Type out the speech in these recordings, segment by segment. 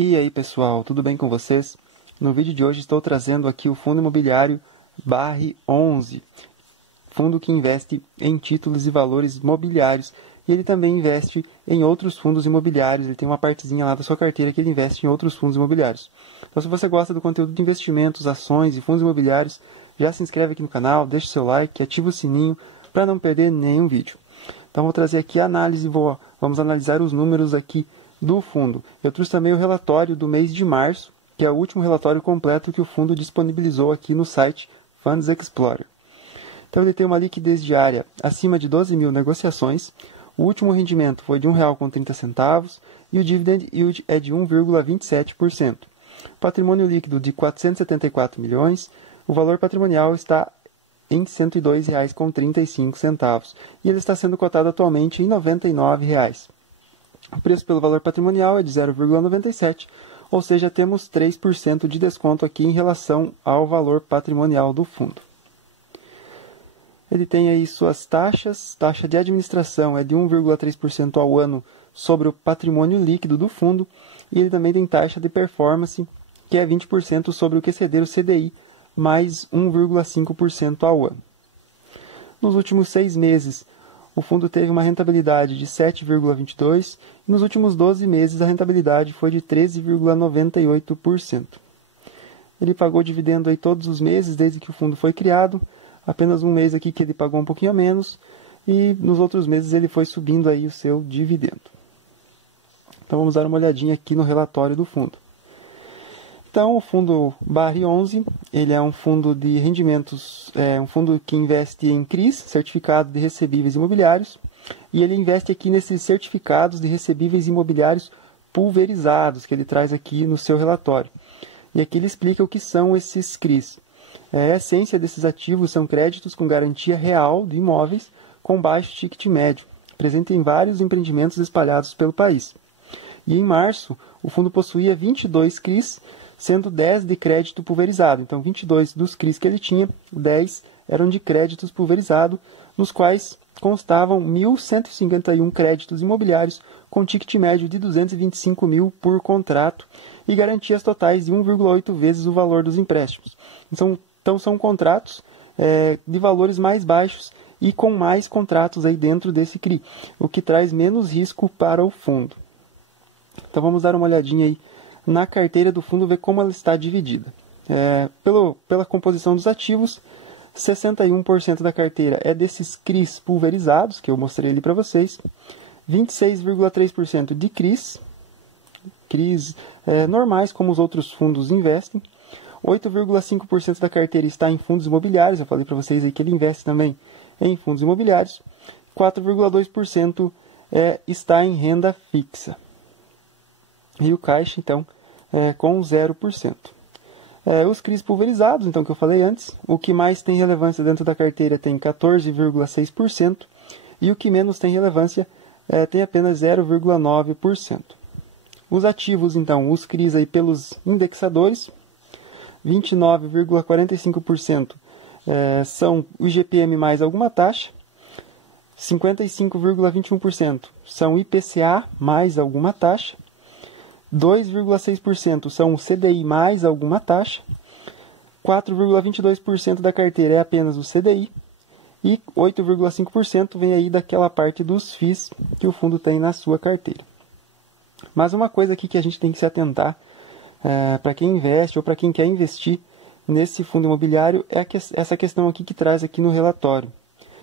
E aí pessoal, tudo bem com vocês? No vídeo de hoje estou trazendo aqui o fundo imobiliário BARRE11, fundo que investe em títulos e valores mobiliários, e ele também investe em outros fundos imobiliários. Ele tem uma partezinha lá da sua carteira que ele investe em outros fundos imobiliários. Então, se você gosta do conteúdo de investimentos, ações e fundos imobiliários, já se inscreve aqui no canal, deixa o seu like, ativa o sininho para não perder nenhum vídeo. Então, vou trazer aqui a análise, vamos analisar os números aqui do fundo. Eu trouxe também o relatório do mês de março, que é o último relatório completo que o fundo disponibilizou aqui no site Funds Explorer. Então, ele tem uma liquidez diária acima de 12 mil negociações. O último rendimento foi de R$ 1,30 e o dividend yield é de 1,27%. Patrimônio líquido de 474 milhões. O valor patrimonial está em R$ 102,35 e ele está sendo cotado atualmente em R$ 99,00. O preço pelo valor patrimonial é de 0,97, ou seja, temos 3% de desconto aqui em relação ao valor patrimonial do fundo. Ele tem aí suas taxas. Taxa de administração é de 1,3% ao ano sobre o patrimônio líquido do fundo, e ele também tem taxa de performance, que é 20% sobre o que exceder o CDI, mais 1,5% ao ano. Nos últimos 6 meses, o fundo teve uma rentabilidade de 7,22% e nos últimos 12 meses a rentabilidade foi de 13,98%. Ele pagou dividendo aí todos os meses desde que o fundo foi criado, apenas um mês aqui que ele pagou um pouquinho a menos, e nos outros meses ele foi subindo aí o seu dividendo. Então vamos dar uma olhadinha aqui no relatório do fundo. Então, o fundo BARRE11, ele é um fundo de rendimentos, um fundo que investe em CRIs, Certificado de Recebíveis Imobiliários, e ele investe aqui nesses certificados de recebíveis imobiliários pulverizados, que ele traz aqui no seu relatório. E aqui ele explica o que são esses CRIs. A essência desses ativos são créditos com garantia real de imóveis com baixo ticket médio, presente em vários empreendimentos espalhados pelo país. E em março, o fundo possuía 22 CRIs, sendo 10 de crédito pulverizado. Então, 22 dos CRIs que ele tinha, 10 eram de créditos pulverizado, nos quais constavam 1.151 créditos imobiliários com ticket médio de 225 mil por contrato e garantias totais de 1,8 vezes o valor dos empréstimos. Então são contratos de valores mais baixos e com mais contratos aí dentro desse CRI, o que traz menos risco para o fundo. Então vamos dar uma olhadinha aí na carteira do fundo, ver como ela está dividida. Pela composição dos ativos, 61% da carteira é desses CRIs pulverizados, que eu mostrei ali para vocês, 26,3% de CRIs normais, como os outros fundos investem, 8,5% da carteira está em fundos imobiliários, eu falei para vocês aí que ele investe também em fundos imobiliários, 4,2% está em renda fixa. E o caixa, então, com 0%. Os CRIs pulverizados, então, que eu falei antes, o que mais tem relevância dentro da carteira tem 14,6%, e o que menos tem relevância tem apenas 0,9%. Os ativos, então, os CRIs aí pelos indexadores, 29,45% são o IGPM mais alguma taxa, 55,21% são IPCA mais alguma taxa, 2,6% são o CDI mais alguma taxa, 4,22% da carteira é apenas o CDI e 8,5% vem aí daquela parte dos FIIs que o fundo tem na sua carteira. Mas uma coisa aqui que a gente tem que se atentar para quem investe ou para quem quer investir nesse fundo imobiliário é essa questão aqui que traz aqui no relatório,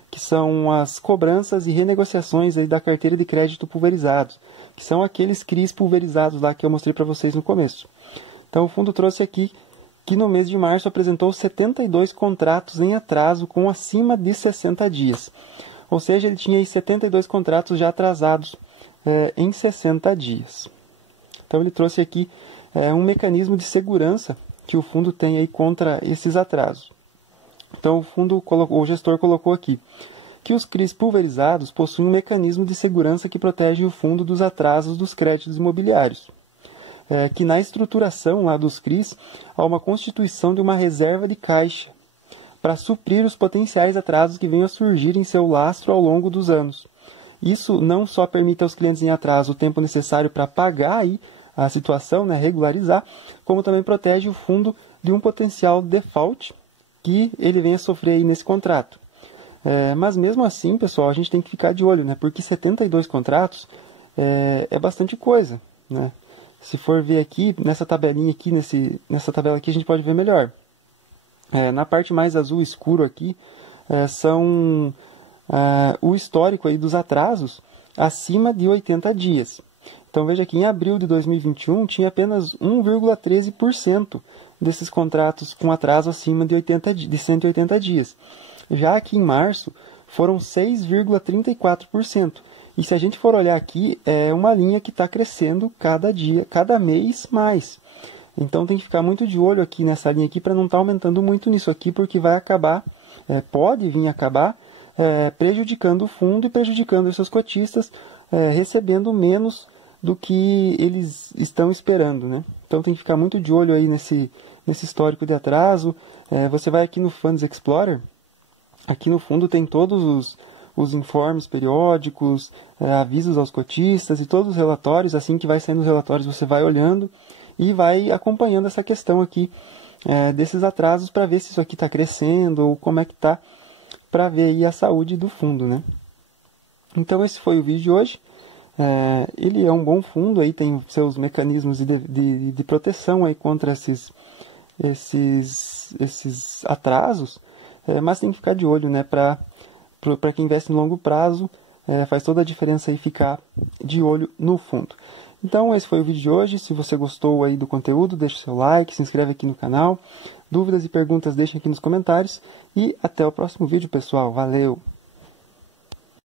que são as cobranças e renegociações aí da carteira de crédito pulverizados, que são aqueles CRIs pulverizados lá que eu mostrei para vocês no começo. Então o fundo trouxe aqui que no mês de março apresentou 72 contratos em atraso com acima de 60 dias. Ou seja, ele tinha aí 72 contratos já atrasados em 60 dias. Então ele trouxe aqui um mecanismo de segurança que o fundo tem aí contra esses atrasos. Então o gestor colocou aqui que os CRIs pulverizados possuem um mecanismo de segurança que protege o fundo dos atrasos dos créditos imobiliários. Que na estruturação lá dos CRIs há uma constituição de uma reserva de caixa para suprir os potenciais atrasos que venham a surgir em seu lastro ao longo dos anos. Isso não só permite aos clientes em atraso o tempo necessário para pagar aí a situação, né, regularizar, como também protege o fundo de um potencial default que ele venha sofrer aí nesse contrato. Mas mesmo assim, pessoal, a gente tem que ficar de olho, né, porque 72 contratos é bastante coisa, né? Se for ver aqui, nessa tabelinha aqui, nessa tabela aqui, a gente pode ver melhor. Na parte mais azul escuro aqui, são o histórico aí dos atrasos acima de 80 dias. Então veja que em abril de 2021 tinha apenas 1,13% desses contratos com atraso acima de 180 dias. Já aqui em março foram 6,34%. E se a gente for olhar aqui, é uma linha que está crescendo cada dia, cada mês mais. Então tem que ficar muito de olho aqui nessa linha aqui para não estar aumentando muito nisso aqui, porque vai acabar, pode vir acabar prejudicando o fundo e prejudicando os seus cotistas, recebendo menos do que eles estão esperando, né? Então tem que ficar muito de olho aí nesse histórico de atraso. Você vai aqui no Funds Explorer, aqui no fundo tem todos os informes periódicos, avisos aos cotistas e todos os relatórios. Assim que vai saindo os relatórios, você vai olhando e vai acompanhando essa questão aqui desses atrasos para ver se isso aqui está crescendo ou como é que está, para ver aí a saúde do fundo, né? Então esse foi o vídeo de hoje. Ele é um bom fundo, aí tem seus mecanismos de proteção aí contra esses atrasos, mas tem que ficar de olho, né? Para quem investe em longo prazo, faz toda a diferença aí ficar de olho no fundo. Então esse foi o vídeo de hoje. Se você gostou aí do conteúdo, deixa o seu like, se inscreve aqui no canal. Dúvidas e perguntas deixem aqui nos comentários. E até o próximo vídeo, pessoal. Valeu!